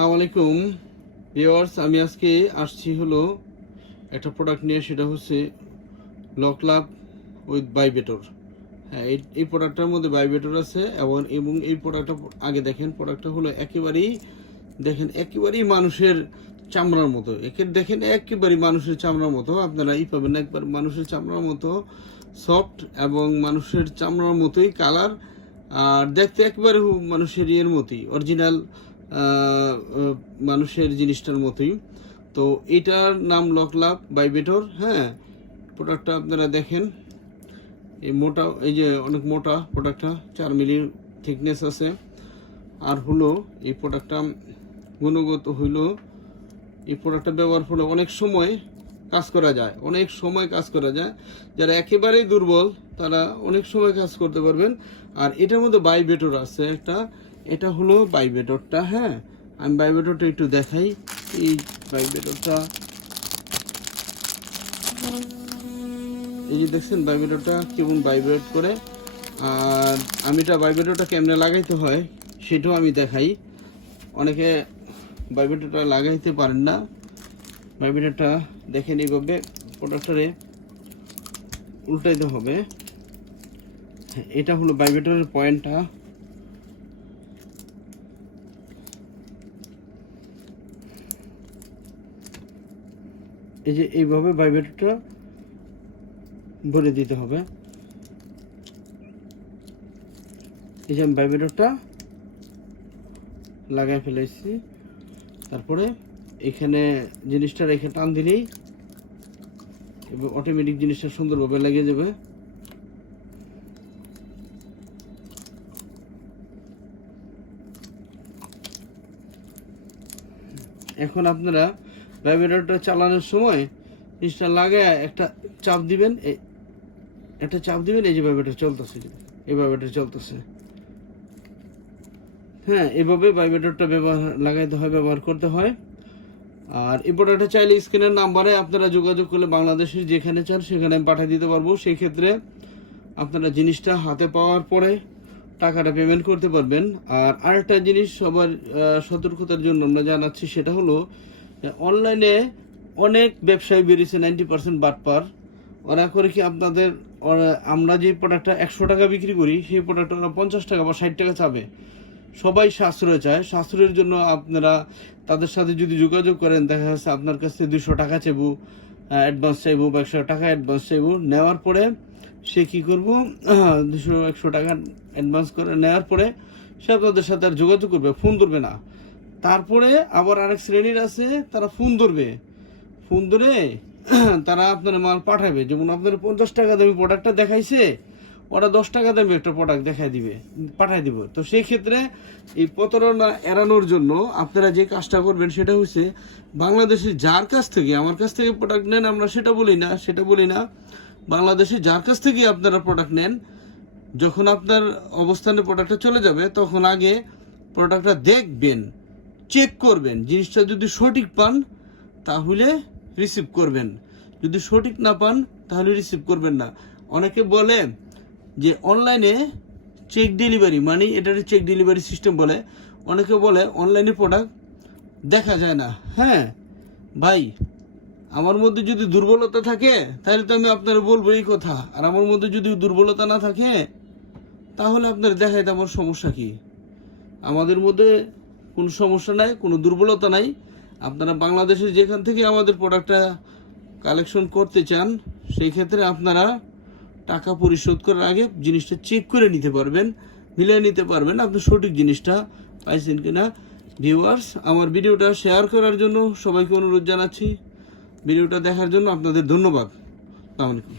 আসসালামু আলাইকুম ভিউয়ার্স, আমি আজকে আসছি হলো একটা প্রোডাক্ট নিয়ে, সেটা হচ্ছে লকলাভ উইথ ভাইব্রেটর। হ্যাঁ, এই প্রোডাক্টটার মধ্যে ভাইব্রেটর আছে এবং এই প্রোডাক্টটা আগে দেখেন, প্রোডাক্টটা হলো একেবারেই মানুষের চামড়ার মতো। দেখেন একেবারেই মানুষের চামড়ার মতো, আপনারা পাবেন একবার মানুষের চামড়ার মতো সফট এবং মানুষের চামড়ার মতোই কালার, আর দেখতে একেবারে মানুষের মতোই অরিজিনাল মানুষের জিনিসটার মতোই। তো এটার নাম লকলাভ ভাইব্রেটর। হ্যাঁ, প্রোডাক্টটা আপনারা দেখেন, এই যে অনেক মোটা প্রোডাক্টটা, 4 মিলি থিকনেস আছে। আর হলো এই প্রোডাক্টটা গুণগত হইলো, এই প্রোডাক্টটা ব্যবহার করলে অনেক সময় কাজ করা যায়, যারা একেবারেই দুর্বল তারা অনেক সময় কাজ করতে পারবেন। আর এটার মধ্যে ভাইব্রেটর আছে একটা, এটা হলো ভাইব্রেটরটা। হ্যাঁ, আমি ভাইব্রেটরটা একটু দেখাই। এই ভাইব্রেটরটা, এই যে দেখছেন ভাইব্রেটরটা কেমন ভাইব্রেট করে। আর আমি এটা ভাইব্রেটরটা কেমনে লাগাইতে হয় সেটাও আমি দেখাই। অনেকে ভাইব্রেটরটা লাগাইতে পারেন না। ভাইব্রেটরটা দেখেন, এইভাবে প্রোডাক্টটারে উল্টাইতে হবে। এটা হলো ভাইব্রেটরের পয়েন্টটা। এই যে এইভাবে ভাইব্রেটরটা ভরে দিতে হবে। এই যে আমি ভাইব্রেটরটা লাগাই ফেলেছি, তারপরে এখানে জিনিসটা রেখে টান দিলেই অটোমেটিক জিনিসটা সুন্দরভাবে লেগে যাবে। এখন আপনারা ভাইব্রেটরটা চালানোর সময় জিনিসটা লাগায় একটা চাপ দিবেন, এই যে ভাইব্রেটর চলতেছে, এই ভাইব্রেটর চলতেছে। হ্যাঁ, এভাবে ভাইব্রেটরটা ব্যবহার করতে হয়। আর এই প্রোডাক্টটা চাইলে স্ক্রিনের নাম্বারে আপনারা যোগাযোগ করলে বাংলাদেশের যেখানে চান সেখানে আমি পাঠিয়ে দিতে পারবো। সেই ক্ষেত্রে আপনারা জিনিসটা হাতে পাওয়ার পরে টাকাটা পেমেন্ট করতে পারবেন। আর আরেকটা জিনিস সবার সতর্কতার জন্য আমরা জানাচ্ছি, সেটা হলো অনলাইনে অনেক ব্যবসায়ী বেরিয়েছে, 90% বাটপার। ওরা করে কি, আমরা যে প্রোডাক্টটা 100 টাকা বিক্রি করি, সেই প্রোডাক্টটা ওরা 50 টাকা বা 60 টাকা চাবে। সবাই সাশ্রয় চায়। সাশ্রয়ের জন্য আপনারা তাদের সাথে যদি যোগাযোগ করেন, দেখা যাচ্ছে আপনার কাছে 200 টাকা চাইবো অ্যাডভান্স চাইবো, বা 100 টাকা অ্যাডভান্স চাইবো। নেওয়ার পরে সে কী করবো, 200-100 টাকা অ্যাডভান্স করে নেওয়ার পরে সে আপনাদের সাথে আর যোগাযোগ করবে, ফোন ধরবে না। তারপরে আবার আরেক শ্রেণীর আছে, তারা ফোন ধরে তারা আপনার মাল পাঠাবে। যেমন আপনার 50 টাকা দামি প্রোডাক্টটা দেখাইছে, ওরা 10 টাকা দামি একটা প্রোডাক্ট পাঠাই দিব। তো সেই ক্ষেত্রে এই প্রতারণা এড়ানোর জন্য আপনারা যে কাজটা করবেন সেটা হচ্ছে, বাংলাদেশের যার কাছ থেকে, আমার কাছ থেকে প্রোডাক্ট নেন, আমরা সেটা বলি না, বাংলাদেশে যার কাছ থেকে আপনারা প্রোডাক্ট নেন, যখন আপনার অবস্থানে প্রোডাক্টটা চলে যাবে তখন আগে প্রোডাক্টটা দেখবেন, চেক করবেন। জিনিসটা যদি সঠিক পান তাহলে রিসিভ করবেন, যদি সঠিক না পান তাহলে রিসিভ করবেন না। অনেকে বলে যে অনলাইনে চেক ডেলিভারি, মানে এটা চেক ডেলিভারি সিস্টেম বলে। অনেকে বলে অনলাইনে প্রোডাক্ট দেখা যায় না। হ্যাঁ ভাই, আমার মধ্যে যদি দুর্বলতা থাকে তাহলে তো আমি আপনারা বলবো এই কথা, আর আমার মধ্যে যদি দুর্বলতা না থাকে তাহলে আপনার দেখাইতে আমার সমস্যা কি? আমাদের মধ্যে কোনো সমস্যা নাই, কোনো দুর্বলতা নাই। আপনারা বাংলাদেশের যেখান থেকে আমাদের প্রোডাক্টটা কালেকশন করতে চান, সেই ক্ষেত্রে আপনারা টাকা পরিশোধ করার আগে জিনিসটা চেক করে নিতে পারবেন, মিলিয়ে নিতে পারবেন আপনি সঠিক জিনিসটা পাইছেন কিনা। ভিউয়ার্স, আমার ভিডিওটা শেয়ার করার জন্য সবাইকে অনুরোধ জানাচ্ছি। ভিডিওটা দেখার জন্য আপনাদের ধন্যবাদ। আসসালামু আলাইকুম।